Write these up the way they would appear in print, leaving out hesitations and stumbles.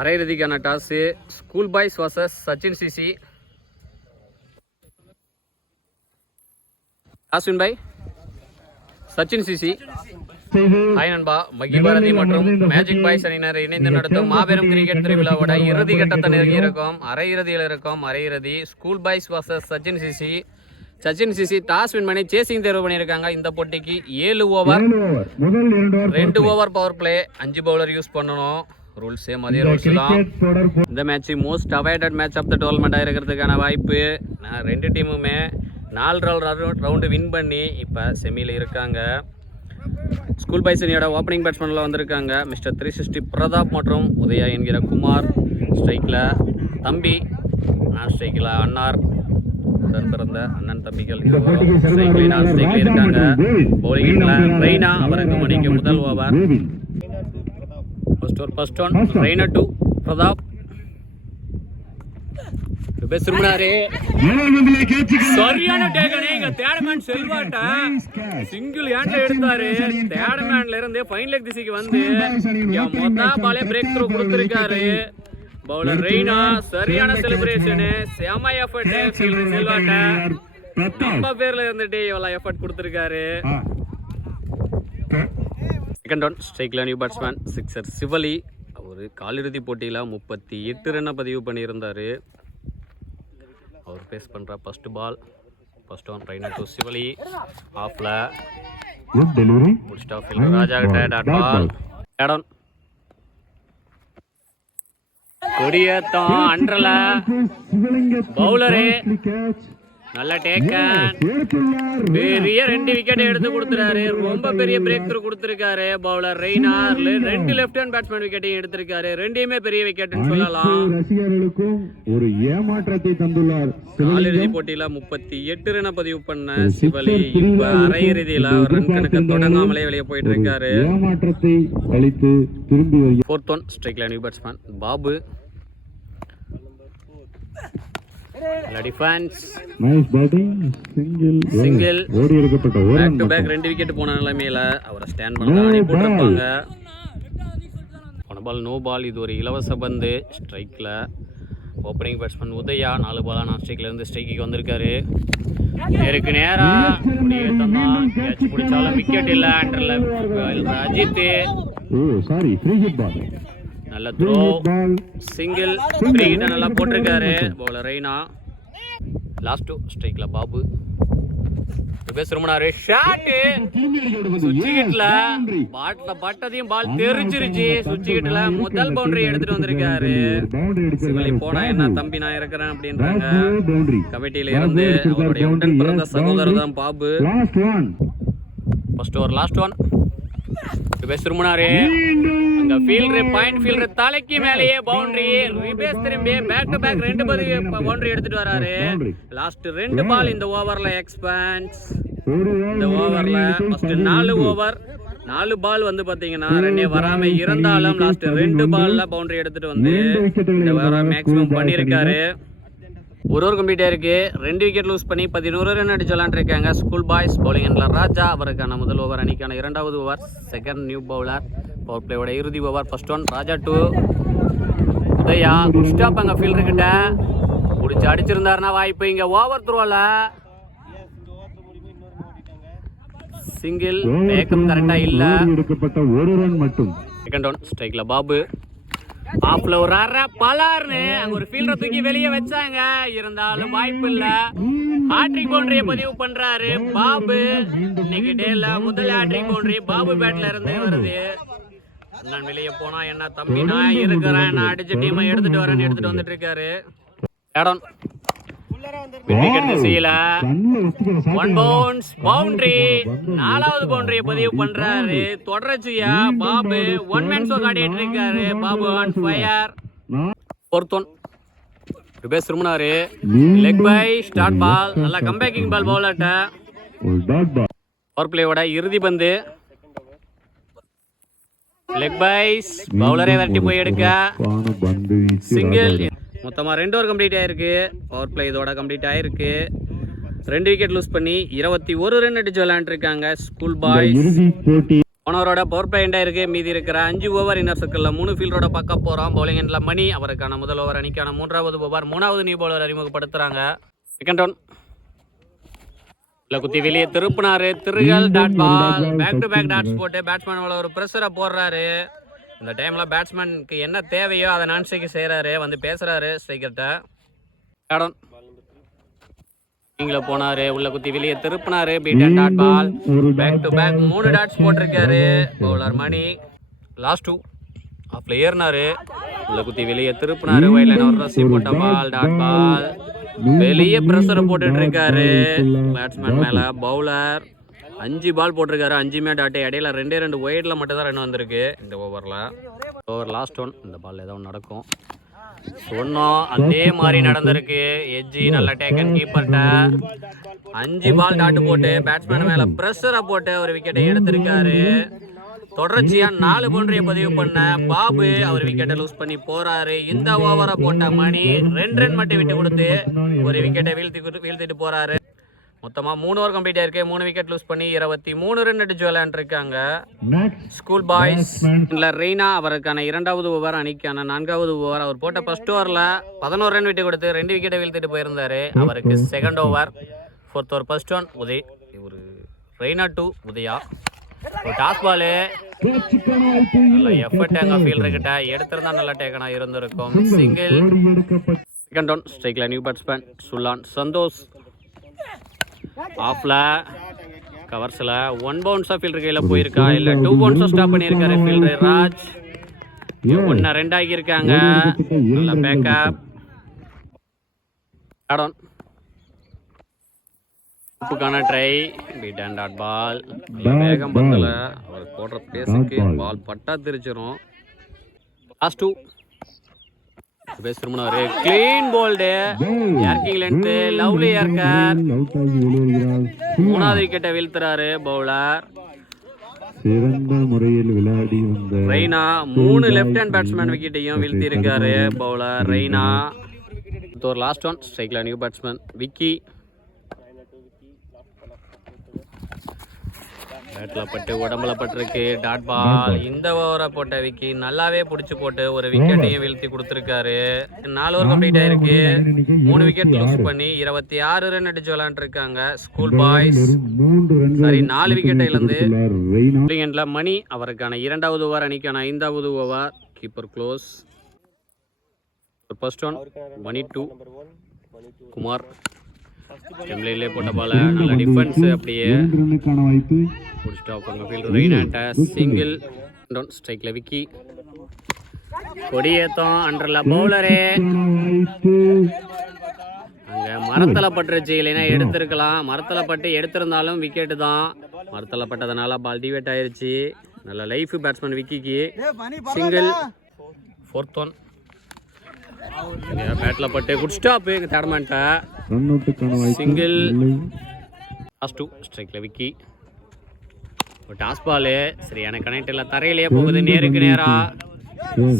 அரையிறுதிக்கான toss school boys vs Sachin CC. Ashwin boy, Sachin CC. Hi நண்பா. மகிபாரதி மற்றும் magic boys அணியினர் இணைந்து நடத்தும் மாபெரும் கிரிக்கெட் திருவிழாவோட இறுதி கட்டத்தை நெருங்கி இருக்கும். அரையிறுதியில் இருக்கும். அரையிறுதி school boys vs Sachin CC. Sachin CC toss win பண்ணி சேசிங் தேர்வு பண்ணியிருக்காங்க. இந்த போட்டிக்கு 7 over 2 over power play, 5 bowler use பண்ணணும். ரூல்ஸ் சேம், அதே ரூல்ஸ் தான். இந்த match most avoided match of the tournament இருக்கிறதுக்கான வாய்ப்பு. ரெண்டு டீமுமே 4 ரவுண்டு வின் பண்ணி இப்போ செமியில் இருக்காங்க. ஸ்கூல் பாய்ஸ் அணியோட ஓப்பனிங் பேட்ஸ்மேனில் வந்திருக்காங்க மிஸ்டர் 360 பிரதாப் மற்றும் உதயா என்கிற குமார். ஸ்ட்ரைக்கில் தம்பி, நான் ஸ்ட்ரைக்கில் அன்னார். உடன் பிறந்த அண்ணன் தம்பிகள் ஸ்ட்ரைக்கில் நான் ஸ்ட்ரைக்கில் இருக்காங்க. பவுலிங்கில் ரெய்னா, அவருக்கு மணிக்கு முதல் over. First one Raina to Pratap. சரியான டேக்கனே இங்க தேடமேன் செல்வாட்ட சிங்கிள் ஹேண்ட்ல எடுத்தாரு. தேடமேன்ல இருந்து ஃபைன் லெக் திசைக்கு வந்து மொத்த பாலே பிரேக் த்ரூ கொடுத்திருக்காரு. பவுலர் ரெய்னா சரியான செலிப்ரேஷன், செம எஃபர்ட். ஃபீல்டர் செல்வாட்ட நம்ம பேர்ல இருந்துட்டு இவ்வளவு எஃபர்ட் கொடுத்திருக்காரு. செகண்ட் ஒன் ஸ்ட்ரைக்ல நியூ பேட்ஸ்மேன் சிக்ஸர் சிவலி. அவர் காலிறுதி போட்டியில 38 ரன்னை பதிவு பண்ணியிருந்தாரு. அவர் பேஸ் பண்ற first one Raina to Sivali. ஆஃப்ல குட் டெலிவரி, முடிச்சிட்டா ஃபீல்டர் ராஜா கிட்ட. Dot ball down. கொடியேத்தம் அண்டர்ல பவுலரு நல்ல டேக்கன். பெரிய 2 விக்கெட் எடுத்து கொடுத்துறாரு. ரொம்ப பெரிய பிரேக் த்ரூ கொடுத்திருக்காரு bowler Raina. 2 left hand batsman விக்கெட்டையும் எடுத்திருக்காரு. ரெண்டையுமே பெரிய விக்கெட்னு சொல்லலாம். ஒரு ஏமாற்றத்தை தந்துள்ளார். காலிறுதி போட்டியில 38 ரன் பதிவு பண்ண சிவலி இப்ப அரையிறுதியில ரன் கணக்கு தொடங்காமலே வெளியே போயிட்டு இருக்காரு. ஏமாற்றத்தை அளித்து திரும்பி வருகிறார். ஃபோர்த் ஒன் ஸ்ட்ரைக்ல new batsman Babu. Defence nice batting, single ஓடி எடுக்கப்பட்ட over. Back to back 2 wicket போன நிலைமையில அவரை ஸ்டாண்ட் பண்ண போட்டிருப்பாங்க. Ball no ball. இது ஒரு இலவச பந்து. ஸ்ட்ரைக்ல ஓப்பனிங் பேட்ஸ்மேன் உதயா 4 பாலா நான் ஸ்ட்ரைக்ல இருந்து ஸ்ட்ரைக்கு வந்திருக்காரு. நேருக்கு நேரா கேட்ச் பிடிச்சாலும் விக்கெட் இல்ல. அண்டர்ல Ajith. Sorry, free hit ball. நல்ல த்ரோ, சிங்கிள், ஃப்ரீ ஹிட் நல்லா போட்டிருக்காரு பவுலர் ரெய்னா. லாஸ்ட் ஸ்ட்ரைக்ல பாபு பேசுறாரு. ஷாட் சுவிட்ச் கிட்ல பாட்ல பட்டதையும் பால் தெரிஞ்சிருச்சு. சுவிட்ச் கிட்ல முதல் பவுண்டரி எடுத்துட்டு வந்திருக்காரு. சிவலி போனா என்ன தம்பி, நான் இருக்கிறேன் அப்படின்றாங்க கமிட்டியில இருந்து. அவருடைய உடன் பிறந்த சகோதரர் தான் Babu. First over last one பேசுறாரு. அங்க ஃபீல்டர் பாயிண்ட் ஃபீல்டர் தலைக்கு மேலேயே பவுண்டரி. ரிபேஸ் திரும்பி பேக் டு பேக் 2 பவுண்டரி எடுத்துட்டு வராரு. லாஸ்ட் 2 பால் இந்த ஓவர்ல எக்ஸ்பான்ஸ். இந்த ஓவர்ல ஃபர்ஸ்ட் 4 ஓவர் 4 பால் வந்து பாத்தீங்கன்னா ரன்னே வராம இருந்தாலும் லாஸ்ட் 2 பால்ல பவுண்டரி எடுத்துட்டு வந்து இந்த ஓவர் மேக்ஸிமம் பண்ணிருக்காரு. ஒரு கம்ப்ளீட் ஆயிருக்கு. 2 விக்கெட் லூஸ் பண்ணி 11 ரன் அடிச்சு விளையாண்டுருக்காங்க ஸ்கூல் பாய்ஸ். பவுலிங் எண்ணில் ராஜா, அவருக்கான முதல் ஓவர். அணிக்கான 2வது over. Second new bowler. Power பிளேயோட இறுதி over. First one Raja to Udaya. Good stop அங்க ஃபீல்டர் கிட்ட பிடிச்சி அடிச்சிருந்தாருன்னா வாய்ப்பு. இங்க ஓவர் த்ரோல சிங்கிள், பேக்கப் கரெக்டா இல்ல. ஒரு ரன் மட்டும். செகண்ட் ஒன் ஸ்ட்ரைக்ல பாபு. ஆப்ல ஒரு அரை பலார்னு அங்க ஒரு ஃபீல்டர் தூக்கி வெளியே வச்சாங்க. இருந்தாலும் வாய்ப்பு இல்ல. ஹாட்ரிக் பவுண்டரியை பதிவு பண்றாரு பாபு. இன்னைக்கு டேல முதல் ஹாட்ரிக் பவுண்டரி பாபு பேட்ல இருந்து வருது. நான் வெளியே போனா என்ன தம்பி, நான் இருக்கிறேன், நான் அடிச்ச டீமை எடுத்துட்டு வரேன்னு எடுத்துட்டு வந்துட்டு இருக்காரு. நாலாவது பவுண்டரியை பதிவு பண்றாரு. தொடர்ச்சியா பாபு 1 மேன் ஷோ காட்டிட்டு இருக்காரு. Babu on fire. Fourth one பேசுறாரு. Leg bye start ball. நல்லா கம்பேக்கிங் பால் பவுலர்ட்ட. பவர் பிளேயோட இறுதி பந்து. லெக் பைஸ் பவுலரே விரட்டி போய் எடுக்க சிங்கிள். மொத்தமாக 2 ஓவர் கம்ப்ளீட் ஆயிருக்கு. பவர் பிளே இதோட கம்ப்ளீட் ஆயிருக்கு. 2 விக்கெட் லூஸ் பண்ணி 21 ரன் அடிச்சு விளையாண்டுருக்காங்க ஸ்கூல் பாய்ஸ். போனவரோட பவர் பிளே எண்டா இருக்கு. மீதி இருக்கிற 5 ஓவர் இன்னர் சர்க்கிளில் 3 ஃபீல்டரோட பக்கம் போகிறோம். பவுலிங் எண்டில் மணி அவருக்கான முதல் ஓவர் அணிக்கான 3வது ஓவர் 3வது நியூ பவுலர் அறிமுகப்படுத்துகிறாங்க. செகண்ட் ஒன் இல்லை குத்தி வெளியே திருப்பினாரு. திருகல் dot ball. Back to back dots போட்டு பேட்ஸ்மேன் ஒரு ப்ரெஷரை போடுறாரு. இந்த டைமில் பேட்ஸ்மேனுக்கு என்ன தேவையோ அதை நான் ஸ்ட்ரைக்கு செய்கிறாரு. வந்து பேசுகிறாரு ஸ்ட்ரைக்கர்கிட்ட. ஆடம் இங்கே போனாரு. உள்ள குத்தி வெளியே திருப்பினாரு. Beat and dot ball. Back to back 3 dots போட்டிருக்காரு பவுலர் மணி. லாஸ்ட் 2 ஆஃப்ல ஏறினாரு. உள்ள குத்தி வெளியே திருப்பினாரு. வைலைன் ஒரு ரசி போட்ட பால். Dot ball. வெளியே ப்ரெஷரை போட்டுட்டு இருக்காரு பேட்ஸ்மேன் மேல. பவுலர் 5 பால் போட்டிருக்காரு. 5மே டாட்டு. இடையில 2 ஒயிட்ல மட்டும் தான் ரன் வந்திருக்கு இந்த ஓவரில். Over last one. இந்த பால் ஏதோ நடக்கும் சொன்னோம். அதே மாதிரி நடந்திருக்கு. எஜ்ஜி நல்ல டேக்கன் கீப்பர்ட்ட. 5 பால் டாட்டு போட்டு பேட்ஸ்மேன் மேல பிரஷரை போட்டு ஒரு விக்கெட்டை எடுத்திருக்காரு. தொடர்ச்சியா 4 பவுண்டரியை பதிவு பண்ண பாபு அவர் விக்கெட்டை லூஸ் பண்ணி போறாரு. இந்த ஓவரை போட்ட மணி 2 ரன் மட்டும் விட்டு கொடுத்து ஒரு விக்கெட்டை வீழ்த்திட்டு போறாரு. மொத்தமா 3 ஓவர் கம்ப்ளீட் ஆயிருக்கு. 3 விக்கெட் லூஸ் பண்ணி 23 ரன் அடிச்சு விளையாண்டுருக்காங்க ஸ்கூல் பாய்ஸ். இல்ல ரெய்னா அவருக்கான 2வது ஓவர் அணிக்கான 4வது ஓவர். அவர் போட்ட ஃபர்ஸ்ட் ஓவர்ல 11 ரன் விட்டு கொடுத்து 2 விக்கெட்டை வீழ்த்திட்டு போயிருந்தாரு. அவருக்கு second over 4th over first one Uday. இவர் Raina to Udaya. Toss ball நல்ல எஃபர்ட் அங்க ஃபீல்டர் கிட்ட எடுத்திருந்தா நல்ல டேக்கனா இருந்திருக்கும். சிங்கிள். செகண்ட் ஒன் ஸ்ட்ரைக்ல நியூ பேட்ஸ்மேன் சுல்லான் சந்தோஷ். ஆஃப்ல கவர்ஸ்ல 1 பவுன்ஸா ஃபீல்டர் கையில போயிருக்கா இல்ல 2 பவுன்ஸா ஸ்டாப் பண்ணியிருக்காரு ஃபீல்டர் ராஜ். 1-2 ஆகி இருக்காங்க. நல்ல பேக்கப். ஆடன் உப்புக்கான try. Beat and dot ball. வேகம் பத்தல. அவர் போடுற பேஸுக்கு பால் பட்டா தெரிச்சிரும். லாஸ்ட் 2 பேசுறோம்னா ஒரு clean bowled. Yorking length lovely yorker. 3வது விக்கெட்டை வீழ்த்துறாரு பவுலர். சிறந்த முறையில் விளையாடி வந்த ரெய்னா 3 லெஃப்ட் ஹேண்ட் பேட்ஸ்மேன் விக்கெட்டையும் வீழ்த்தி இருக்காரு பவுலர் ரெய்னா. ஒரு லாஸ்ட் ஒன் ஸ்ட்ரைக்ல நியூ பேட்ஸ்மேன் விக்கி. பேட்ல பட்டு உடம்புல பட்டிருக்கு டாட் பால். இந்த ஓவரை போட்ட விக்கி நல்லாவே பிடிச்சி போட்டு ஒரு விக்கெட்டையும் வீழ்த்தி கொடுத்துருக்காரு. 4 ஓவர் கம்ப்ளீட் ஆயிருக்கு. 3 விக்கெட் லூஸ் பண்ணி 26 ரன் அடிச்சு விளையாண்டுருக்காங்க ஸ்கூல் பாய்ஸ். சரி 4 விக்கெட்டை இழந்து மணி அவருக்கான 2வது ஓவர் அணிக்கான 5வது over. Keeper close. First one Mani 2 Kumar. டெம்ப்ளேட்ல போட்ட பால நல்ல டிஃபென்ஸ் அப்படியே புடிச்சிட்டா உங்க ஃபீல்டர் ரெய்னாட்ட. சிங்கிள். டவுன் ஸ்ட்ரைக்ல விக்கி. கொடியேத்தம் அண்டர்ல பவுலரே. அங்க மரத்தல பட்டுருச்சு. இல்லைன்னா எடுத்திருக்கலாம். மரத்தல பட்டு எடுத்திருந்தாலும் விக்கெட்டு தான். மரத்தல பட்டதுனால பால் டிவேட் ஆயிருச்சு. நல்ல லைஃப் பேட்ஸ்மேன் விக்கிக்கு. சிங்கிள். 4th ஒன் பேட்ல பட்டு குட் ஸ்டாப் தேடமான்ட்ட. சிங்கிள். லாஸ்ட் 2 ஸ்ட்ரைக்ல விக்கி. டாஸ் பால் சரியான கனெக்ட் இல்ல. தரையிலேயே போகுது நேருக்கு நேரா.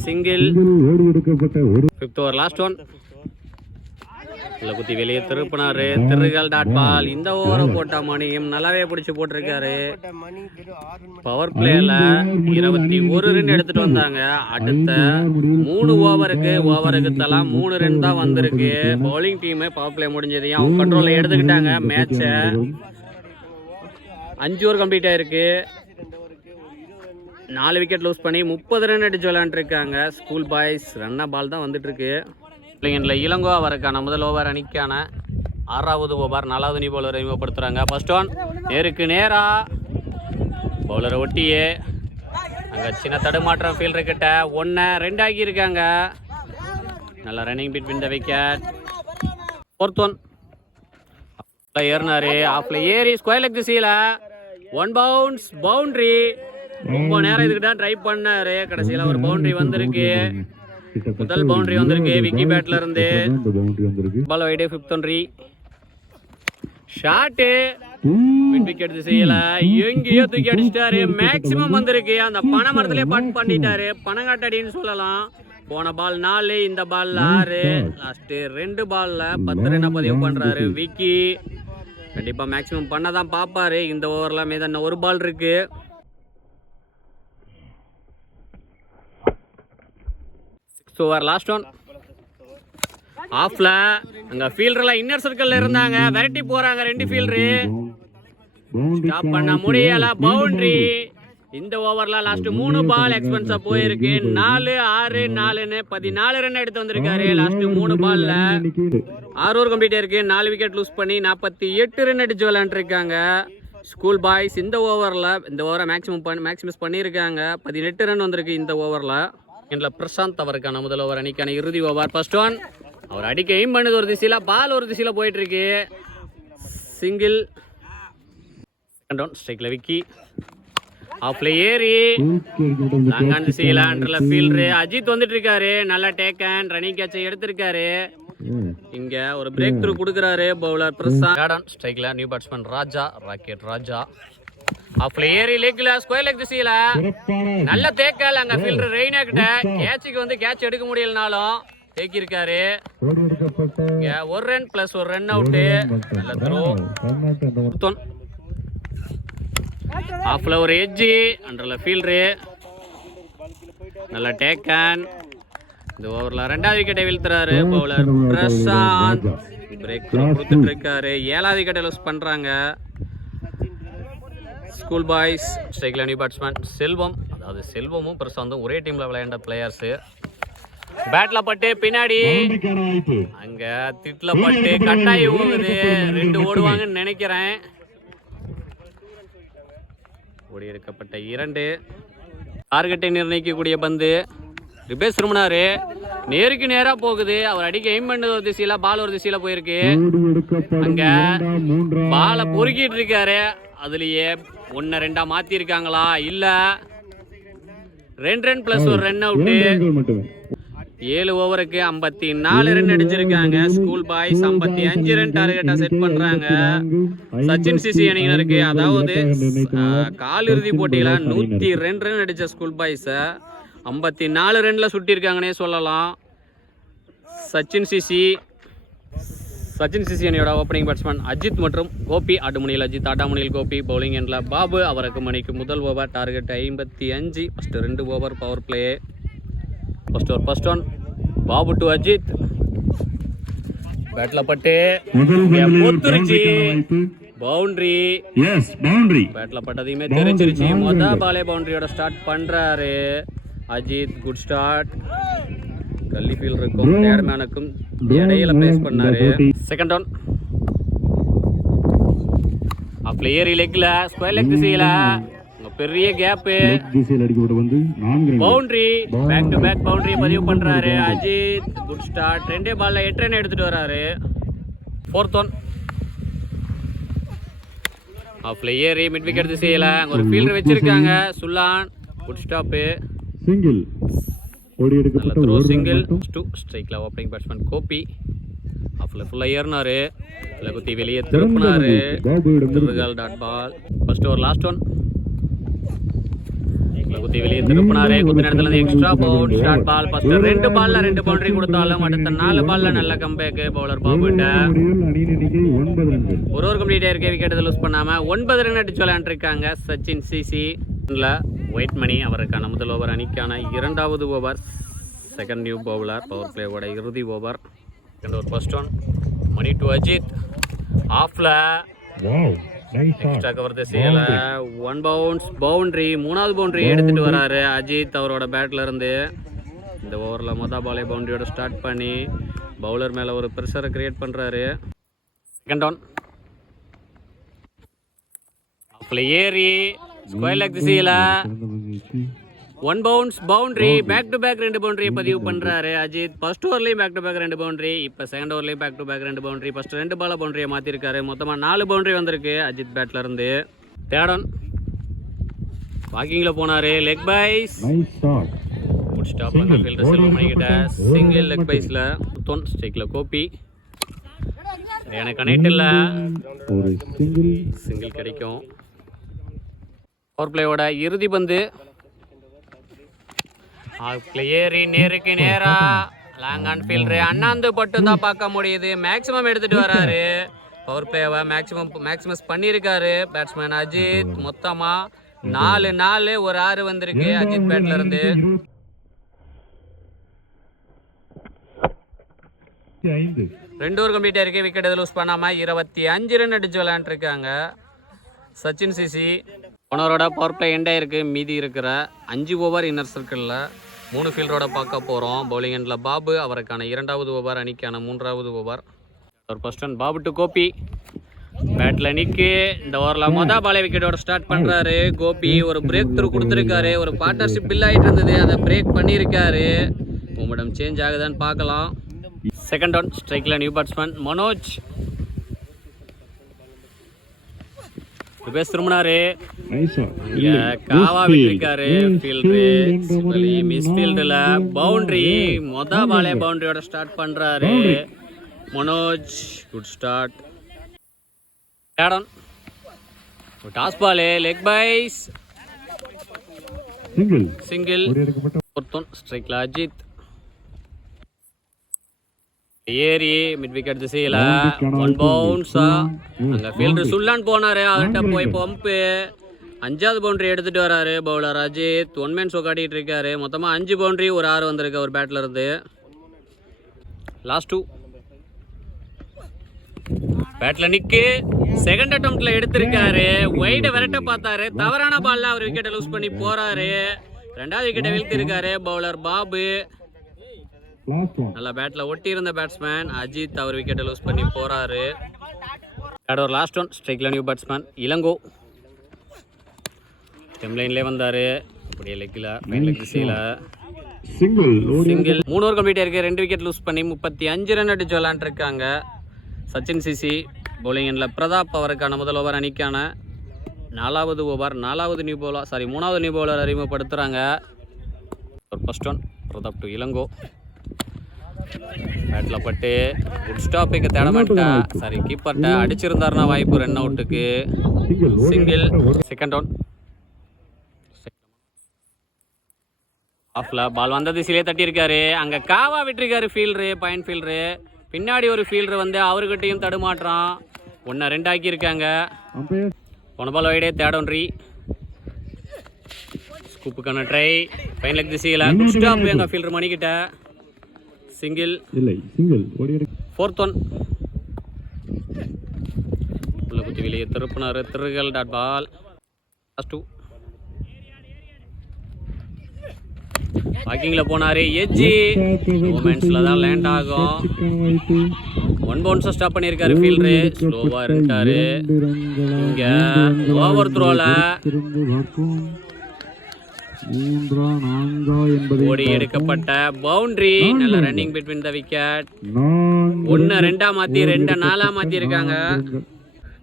Single. 5th over last one. உள்ள குத்தி வெளியே திருப்பினாரு. திருகல் டாட் பால். இந்த ஓவரை போட்ட மணியும் நல்லாவே பிடிச்சி போட்டிருக்காரு. பவர் பிளேல 21 ரன் எடுத்துட்டு வந்தாங்க. அடுத்த 3 ஓவருக்கு தலா 3 ரன் தான் வந்திருக்கு. பவுலிங் டீம் பவர் பிளே முடிஞ்சதையும் அவங்க கண்ட்ரோல்ல எடுத்துக்கிட்டாங்க மேட்சை. 5 ஓவர் கம்ப்ளீட் ஆயிருக்கு. 4 விக்கெட் லூஸ் பண்ணி 30 ரன் அடிச்சு விளையாண்டுருக்காங்க ஸ்கூல் பாய்ஸ். ரன்ன பால் தான் வந்துட்டு இருக்கு. இளங்கோ அவருக்கான முதல் ஓவர் அணிக்கான 6வது ஓவர் 4வது நியூ பவுலர் அறிமுகப்படுத்துறாங்க. ஃபர்ஸ்ட் ஒன் நேருக்கு நேரா பவுலரை ஒட்டியே. அங்க சின்ன தடுமாற்றம் ஃபீல்டர் கிட்ட. 1-2 ஆகி இருக்காங்க. நல்ல running between the wicket. 4th one ஏறினாரு. ஆஃப்ல ஏறி ஸ்கொயர் லெக் திசையில 1 பவுன்ஸ் பவுண்டரி. ரொம்ப நேரம் இதுக்கு தான் ட்ரை பண்ணாரு. கடைசியில ஒரு பவுண்டரி வந்திருக்கு. முதல் பவுண்டரி வந்திருக்கு விக்கி பேட்ல இருந்து. பால் வைடு 5th ஒன் ரீ. ஷாட்டு மிட் விக்கெட் திசையில எங்கேயோ தூக்கி அடிச்சிட்டாரு. மேக்சிமம் வந்திருக்கு. அந்த பனை மரத்திலே பட் பண்ணிட்டாரு. பனங்காட்டடின்னு சொல்லலாம். போன பால் 4, இந்த பால் 6. லாஸ்ட் 2 பால்ல 10 ரன் பதிவு பண்றாரு விக்கி. கண்டிப்பா மேக்சிமம் பண்ணதான் பாப்பாரு. இந்த ஓவர்ல மீதான ஒரு பால் இருக்கு. ஓவர் லாஸ்ட் ஒன் ஆஃப்ல. அங்க ஃபீல்டர்லாம் இன்னர் சர்க்கிள்ல இருந்தாங்க, விரட்டி போறாங்க ரெண்டு ஃபீல்டரு. ஸ்டாப் பண்ண முடியல, பவுண்டரி. இந்த ஓவர்ல லாஸ்ட் 3 பால் எக்ஸ்பென்ஸா போயிருக்கு. 4 6 4ன்னு 14 ரன் எடுத்து வந்திருக்காரு லாஸ்ட் 3 பால்ல. 6 ஓவர் கம்ப்ளீட் ஆயிருக்கு. 4 விக்கெட் லூஸ் பண்ணி 48 ரன் அடிச்சு விளையாண்டுருக்காங்க ஸ்கூல் பாய்ஸ். இந்த ஓவரை மேக்ஸிமஸ் பண்ணியிருக்காங்க. 18 ரன் வந்திருக்கு இந்த ஓவர்ல. இதில் பிரசாந்த் அவருக்கான முதல் ஓவர், அணிக்கான இறுதி ஓவர். ஃபர்ஸ்ட் ஒன் அவர் அடிக்க எய்ம் பண்ணது ஒரு திசையில், பால் ஒரு திசையில் போயிட்டு இருக்கு. சிங்கிள். செகண்ட் ஒன் ஸ்ட்ரைக்ல விக்கி. ஆஃப்ல ஏறி லாங்கான் திசையில் அண்டர்ல ஃபீல்டரு அஜித் வந்துட்டு இருக்காரு. நல்லா டேக்கன் ரன்னிங் கேட்சை எடுத்திருக்காரு. இங்க ஒரு பிரேக் த்ரூ கொடுக்குறாரு பவுலர் பிரசாந்த். ஸ்ட்ரைக்ல நியூ பேட்ஸ்மேன் ராஜா, ராக்கெட் ராஜா. ஆஃப்ல ஏறி லெக்ல ஸ்கொயர் லெக் திசையில நல்ல தேக்கல். அங்க ஃபீல்டர் ரெய்னா கிட்ட கேட்சுக்கு வந்து கேட்ச் எடுக்க முடியலனாலும் தேக்கி இருக்காரு. ஒரு ரன் பிளஸ் ஒரு ரன் அவுட். நல்ல த்ரோ. ஆஃப்ல ஒரு எட்ஜி, அண்டர்ல ஃபீல்டரு நல்ல டேக்கன். இந்த ஓவர்ல 2வது விக்கெட்டை வீழ்த்துறாரு பவுலர் பிரசாந்த். பிரேக் கொடுத்துட்டு இருக்காரு. 7வது விக்கெட்டை லூஸ் பண்றாங்க ஸ்கூல் பாய்ஸ். ஸ்ட்ரைக்ல நியூ பேட்ஸ்மேன் செல்வம். அதாவது செல்வமும் பிரசாந்தும் ஒரே டீம்ல விளையாண்ட பிளேயர்ஸ். பேட்ல பட்டு பின்னாடி அங்க திட்ல பட்டு கட்டாயி போகுது. 2 ஓடுவாங்கன்னு நினைக்கிறேன். ஓடி எடுக்கப்பட்ட 2. டார்கெட்டை நிர்ணயிக்கக்கூடிய பந்து. ரிபேஸ் திரும்பினாரு, நேருக்கு நேரா போகுது. அவர் அடிக்க எய்ம் பண்ணது ஒரு திசையில, பால் ஒரு திசையில போயிருக்கு. அங்க பாலை பொறுக்கிட்டு இருக்காரு. அதுலயே 1-2 மாத்தி இருக்காங்களா இல்ல 2 ரன் பிளஸ் ஒரு ரன் அவுட். 7 ஓவருக்கு 54 ரன் அடிச்சிருக்காங்க ஸ்கூல் பாய்ஸ். 55 ரன் டார்கெட்டா செட் பண்றாங்க சச்சின் சிசி அணியினருக்கு. அதாவது காலிறுதி போட்டியில 102 ரன் அடிச்ச ஸ்கூல் பாய்ஸ 54 ரன்ல சுட்டிருக்காங்கன்னே சொல்லலாம். சச்சின் சிசி அணியோட ஓப்பனிங் பேட்ஸ்மேன் அஜித் மற்றும் கோபி. ஆட்டுமணியில் அஜித், ஆட்டாமணியில் கோபி. பவுலிங் எண்ணில் பாபு. அவருக்கு மணிக்கு முதல் over. Target 55. First 2 over power play. First one Babu to Ajith. பேட்ல பட்டு பொத்துருச்சு, பவுண்டரி. பேட்ல பட்டதையுமே தெரிஞ்சிருச்சு. மொதல் பாலே பவுண்டரியோட ஸ்டார்ட் பண்றாரு அஜித். Good start. கல்லி ஃபீல்டருக்கும் தேர்மேனுக்கும் இடையில பிளேஸ் பண்ணாரு. செகண்ட் ஒன் ஆஃப்ல ஏறி லெக்ல ஸ்கொயர் லெக் திசையில பெரிய gap. Boundary. Back to back boundary பதிவு பண்றாரு அஜித். Good start. 2 பால்ல 8 ரன் எடுத்துட்டு வராரு. ஃபோர்த் ஒன் ஆஃப்ல ஏறி மிட் விக்கெட் திசையில அங்க ஒரு ஃபீல்டர் வச்சிருக்காங்க சுல்லான். Good stop. சிங்கிள். சிங்கிள். ஸ்ட்ரைக்ல ஓப்பனிங் பேட்ஸ்மேன் கோபி. ஆஃப்ல ஃபுல்லா ஏறினாரு, குத்தி வெளியே திருப்பினாரு. Dot ball. First over last one குத்தி வெளியே திருப்பினாரு. குத்தி நேரத்துல extra bounce short ball. First 2 பால்ல 2 பவுண்டரி கொடுத்தாலும் அடுத்த 4 பால்ல நல்ல கம்பேக் பவுலர் பாபுட்ட. ஒரு கம்ப்ளீட் ஆயிருக்கு. விக்கெட் லூஸ் பண்ணாம 9 ரன் அடிச்சு விளையாண்டு இருக்காங்க சச்சின் சிசி. ஒயிட் மணி அவருக்கான முதல் ஓவர், அணிக்கான 2வது over. Second new bowler power பிளேவோட இறுதி over. Second over first one Mani to Ajith. ஆஃப்ல எக்ஸ்ட்ரா கவர் திசையில 1 பவுன்ஸ் பவுண்டரி. 3வது பவுண்டரி எடுத்துட்டு வராரு அஜித் அவரோட பேட்ல இருந்து. இந்த ஓவர்ல மொதல் பாலே பவுண்டரியோட ஸ்டார்ட் பண்ணி பவுலர் மேல ஒரு ப்ரெஷரை கிரியேட் பண்றாரு. செகண்ட் ஒன் ஆஃப்ல ஏறி ஸ்கொயர் லெக் திசையில 1 bounce boundary. Back to back 2 பவுண்டரியை பதிவு பண்றாரு அஜித். ஃபர்ஸ்ட் ஓவர்லயும் பேக் டு பேக் 2 பவுண்டரி. இப்போ செகண்ட் ஓவர்லயும் back to back 2 boundary. First 2 ball பவுண்டரியை மாத்திருக்காரு. மொத்தமா 4 பவுண்டரி வந்திருக்கு அஜித் பேட்ல இருந்து. தேர்ட் ஒன் வாக்கிங்ல போனாரு. லெக் பைஸ். Good stop. அந்த ஃபீல்டர் செல்வம் பண்ணிக்கிட்ட சிங்கிள் லெக் பைஸ்ல. தொன் ஸ்ட்ரைக்ல கோபி. சரியான கனெக்ட் இல்ல, சிங்கிள் கிடைக்கும். பவர் பிளேயோட இறுதி பந்து. ஏறி நேருக்கு நேரா லாங் ஆன் ஃபீல்டர் அண்ணாந்து பட்டு தான் பார்க்க முடியுது. மேக்ஸிமம் எடுத்துட்டு வராரு. பவர் பிளேவை மேக்ஸிமஸ் பண்ணியிருக்காரு பேட்ஸ்மேன் அஜித். மொத்தமா 4 ஒரு 6 வந்திருக்கு அஜித் பேட்ல இருந்து. 5 2 ஓவர் கம்ப்ளீட் ஆயிருக்கு. விக்கெட் எதுவும் லூஸ் பண்ணாம 25 ரன் அடிச்சு விளையாண்டுருக்காங்க சச்சின் சிசி. ஓனரோட பவர் பிளே எண்ட் ஆயிருக்கு. மீதி இருக்கிற 5 ஓவர் இன்னர் சர்க்கிளில் 3 ஃபீல்டரோட பார்க்க போகிறோம். பவுலிங் எண்டில் பாபு, அவருக்கான 2வது ஓவர், அணிக்கான 3வது ஓவர். ஒரு first one Babu to Gopi. பேட்டில் நிற்கு. இந்த ஓவரில் மொதல் பாலை விக்கெட்டோட ஸ்டார்ட் பண்ணுறாரு கோபி. ஒரு பிரேக் த்ரூ கொடுத்துருக்காரு. ஒரு பார்ட்னர்ஷிப் பில் ஆகிட்டு இருந்தது, அதை பிரேக் பண்ணியிருக்காரு. உங்களிடம் சேஞ்ச் ஆகுதான்னு பார்க்கலாம். செகண்ட் ஒன் ஸ்ட்ரைக்கில் நியூ பேட்ஸ்மேன் மனோஜ். திரும்பினாரு. காவா விட்டுருக்காரு. மிஸ் ஃபீல்டுல பவுண்டரி. மொதல் பாலே பவுண்டரியோட ஸ்டார்ட் பண்றாரு மனோஜ். Good start. டாஸ் பாலே லெக் பைஸ். சிங்கிள். ஸ்ட்ரைக்ல அஜித். ஏறி மிட் விக்கெட் திசையில 1 பவுன்ஸா. அங்க ஃபீல்டர் சுல்லான் போனாரு, அவர்கிட்ட போய் பம்பு. 5வது பவுண்டரி எடுத்துட்டு வராரு பவுலர் அஜித். 1 மேன் ஷோ காட்டிட்டு இருக்காரு. மொத்தமா 5 பவுண்டரி, ஒரு 6 வந்திருக்கு அவர் பேட்ல இருந்து. லாஸ்ட் 2 பேட்ல நிக்கு. செகண்ட் அட்டெம்ப்ட்ல எடுத்திருக்காரு. வைட விரட்ட பார்த்தாரு, தவறான பால்ல அவர் விக்கெட்டை லூஸ் பண்ணி போறாரு. 2வது விக்கெட்டை வீழ்த்தி இருக்காரு பவுலர் பாபு. நல்லா பேட்ல ஒட்டி இருந்த பேட்ஸ்மேன் அஜித், அவர் விக்கெட்டை லூஸ் பண்ணி போறாரு. ஒரு லாஸ்ட் ஒன் ஸ்ட்ரைக்ல நியூ பேட்ஸ்மேன் இளங்கோ. டெம்லைன்லேயே வந்தாரு. அப்படியே லெக்கில் லெக் திசையில் சிங்கிள். 3 ஓவர் கம்ப்ளீட் ஆயிருக்கு. 2 விக்கெட் லூஸ் பண்ணி 35 ரன் அடிச்சு விளாண்டுருக்காங்க சச்சின் சிசி. பவுலிங் எண்டில் பிரதாப், அவருக்கான முதல் ஓவர், அணிக்கான 4வது ஓவர். 3வது நியூ பவுலர் அறிமுகப்படுத்துகிறாங்க. ஒரு first one Prathap to Ilango. பேட்டில் பட்டு குட் ஸ்டாப்பிங்க தேடமாட்டா. கீப்பர்கிட்ட அடிச்சிருந்தாருன்னா வாய்ப்பு ரன் அவுட்டுக்கு. சிங்கிள். செகண்ட் ஒன் ஆஃப்ல பால் வந்த திசையிலே தட்டியிருக்காரு. அங்கே காவா விட்டுருக்காரு ஃபீல்டரு, பாயிண்ட் ஃபீல்டரு. பின்னாடி ஒரு ஃபீல்டர் வந்து அவர்கிட்டையும் தடுமாற்றான். 1-2 ஆக்கியிருக்காங்க. போன பால் வைடே தேடொன்றி. ஸ்கூப்புக்கான ட்ரை. ஃபைன் லெக் திசையில் குட் ஸ்டாப் எங்கள் ஃபீல்டர் மணிக்கிட்ட. சிங்கிள். 4th ஒன் உள்ள குத்தி வெளியே திருப்பினாரு. திருகல் டாட் பால். லாஸ்ட் 2 வாக்கிங்ல போனாரு. எஜ்ஜி மூமெண்ட்ஸ்ல தான் லேண்ட் ஆகும். 1 பவுன்ஸை ஸ்டாப் பண்ணியிருக்காரு ஃபீல்டரு. ஸ்லோவா இருக்காரு. இங்க ஓவர் த்ரோல ஓடி எடுக்கப்பட்ட பவுண்டரி. நல்ல ரன்னிங் பிட்வீன் த விக்கெட். 1-2 மாத்தி 2-4 மாத்தி இருக்காங்க.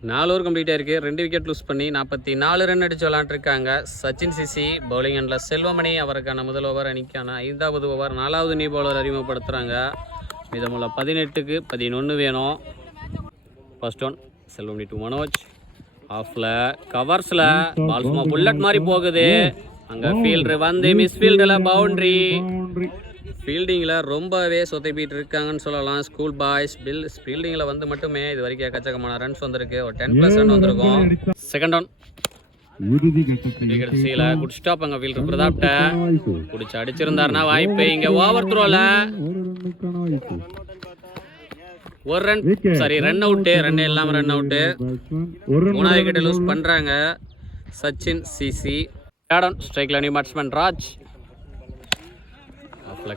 4 ஓவர் கம்ப்ளீட் ஆயிருக்கு. 2 விக்கெட் லூஸ் பண்ணி 44 ரன் அடிச்சு விளாண்டுருக்காங்க சச்சின் சிசி. பவுலிங் எண்டில் செல்வமணி, அவருக்கான முதல் ஓவர், அணிக்கான 5வது ஓவர். 4வது நியூ பவுலர் அறிமுகப்படுத்துகிறாங்க. மீதமுள்ள 18க்கு 11 வேணும். First one Selvamani to Manoj. ஆஃப்ல கவர்ஸ்ல பால் சும்மா புல்லட் மாதிரி போகுது. அங்கே ஃபீல்டர் வந்து மிஸ் ஃபீல்டில் பவுண்டரி. ஃபீல்டிங்கில் ரொம்பவே சொத்தைப்பிட்டு இருக்காங்கன்னு சொல்லலாம் ஸ்கூல் பாய்ஸ். ஃபீல்டிங்கில் வந்து மட்டுமே இது வரைக்கும் எக்கச்சக்கமான ரன்ஸ் வந்திருக்கு. ஒரு 10+ ரன் வந்திருக்கும். Second one good stop. அங்கே ஃபீல்டர் பிரதாப்ட பிடிச்சி அடிச்சிருந்தாருன்னா வாய்ப்பு. இங்கே ஓவர் த்ரோல ஒரு ரன் அவுட்டு. ரன் இல்லாமல் ரன் அவுட்டு. 3வது விக்கெட்டை லூஸ் பண்ணுறாங்க சச்சின் சிசி. ஸ்ட்ரைக்ல நியூ பேட்ஸ்மேன் ராஜ்.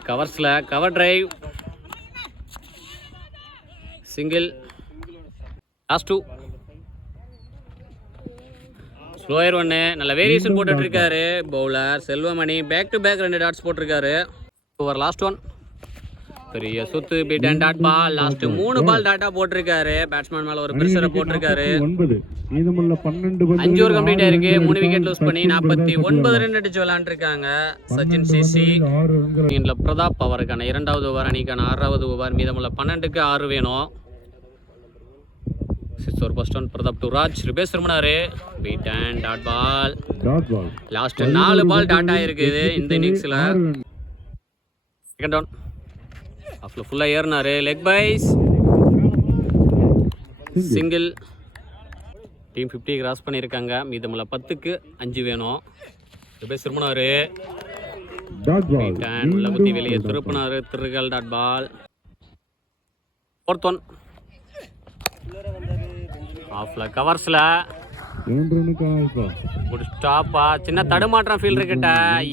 கவர்ஸ்ல cover drive. Single. Last 2 slower 1. நல்ல வேரியேஷன் போட்டுட்டு இருக்காரு bowler Selvamani. Back to back 2 dots போட்டிருக்காரு. ஓவர் லாஸ்ட் 1 பெரிய சுத்து beat and dot ball. Last 3 ball டாட்டா போட்டிருக்காரு. பேட்ஸ்மேன் மேல ஒரு பிரஷரை போட்டிருக்காரு. 5 ஓவர் கம்ப்ளீட் ஆயிருக்கு. 3 விக்கெட் லூஸ் பண்ணி 49 ரன் அடிச்சு விளையாண்டுருக்காங்க சச்சின் சிசி. பிரதாப், அவருக்கான 2வது ஓவர், அணிக்கான 6வது ஓவர். மீதமுள்ள 12க்கு 6 வேணும். 6 over first one Prathap to Raj. ரிபேஸ் திரும்பினாரு. Beat and dot ball. Last 4 ball dot ஆயிருக்குது இந்த இன்னிங்ஸ்ல. செகண்ட் ஒன் ஆஃப்ல ஃபுல்லா ஏறினாரு. Leg byes. Single. Team 50 cross பண்ணியிருக்காங்க. மீதமுள்ள 10க்கு 5 வேணும். சிறுமனாரு உள்ள குத்தி வெளியே திருப்பினாரு. திருகல் டாட் பால். 4th ஒன் ஆஃப்ல கவர்ஸில் 2 ரன்னுக்கு ஆல்பா. குட் ஸ்டாப்பா. சின்ன தடுமாற்றம் ஃபீல்டர் கிட்ட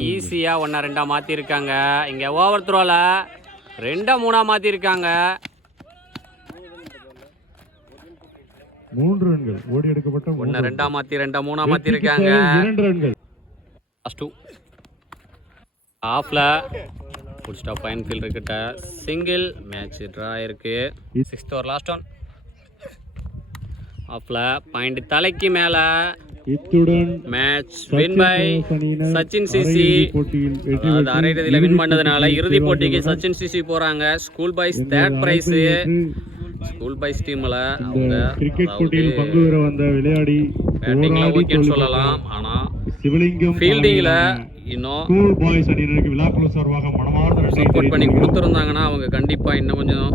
ஈஸியாக 1-2 மாற்றிருக்காங்க. இங்கே ஓவர் த்ரோவில் 2-3 மாற்றிருக்காங்க. 3 ரன்கள் ஓடி எடுக்கப்பட்ட 1-2 மாற்றி 2-3 மாற்றிருக்காங்க. 2 ரன்கள். லாஸ்ட் 2 ஆஃப்ல குட் ஸ்டாப் ஃபைன் ஃபீல்டர் கிட்ட சிங்கிள். மேட்ச் ட்ரா இருக்கு. 6th ஓவர் லாஸ்ட் ஒன் ஆஃப்ல பாயிண்ட் தலைக்கு மேலே. இத்துடன் match win by Sachin CC. அதாவது அரையிறுதியில் வின் பண்ணதுனால இறுதி போட்டிக்கு சச்சின் சிசி போறாங்க. School boys 3rd prize. School boys டீம்ல அவங்க கிரிக்கெட் போட்டியில் பங்கு பெற வந்த விளையாடி பேட்டிங்ல ஓகேன்னு சொல்லலாம். ஆனா சிவலிங்கம் ஃபீல்டிங்ல இன்னும் ஸ்கூல் பாய்ஸ் அணியினருக்கு விழாக்குழு சார்பாக மனமார்ந்த சப்போர்ட் பண்ணி கொடுத்துருந்தாங்கன்னா அவங்க கண்டிப்பா இன்னும் கொஞ்சம்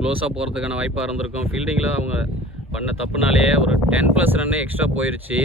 க்ளோஸாக போகிறதுக்கான வாய்ப்பாக இருந்திருக்கும். ஃபீல்டிங்கில் அவங்க பண்ண தப்புனாலேயே ஒரு 10+ ரன் எக்ஸ்ட்ரா போயிருச்சு.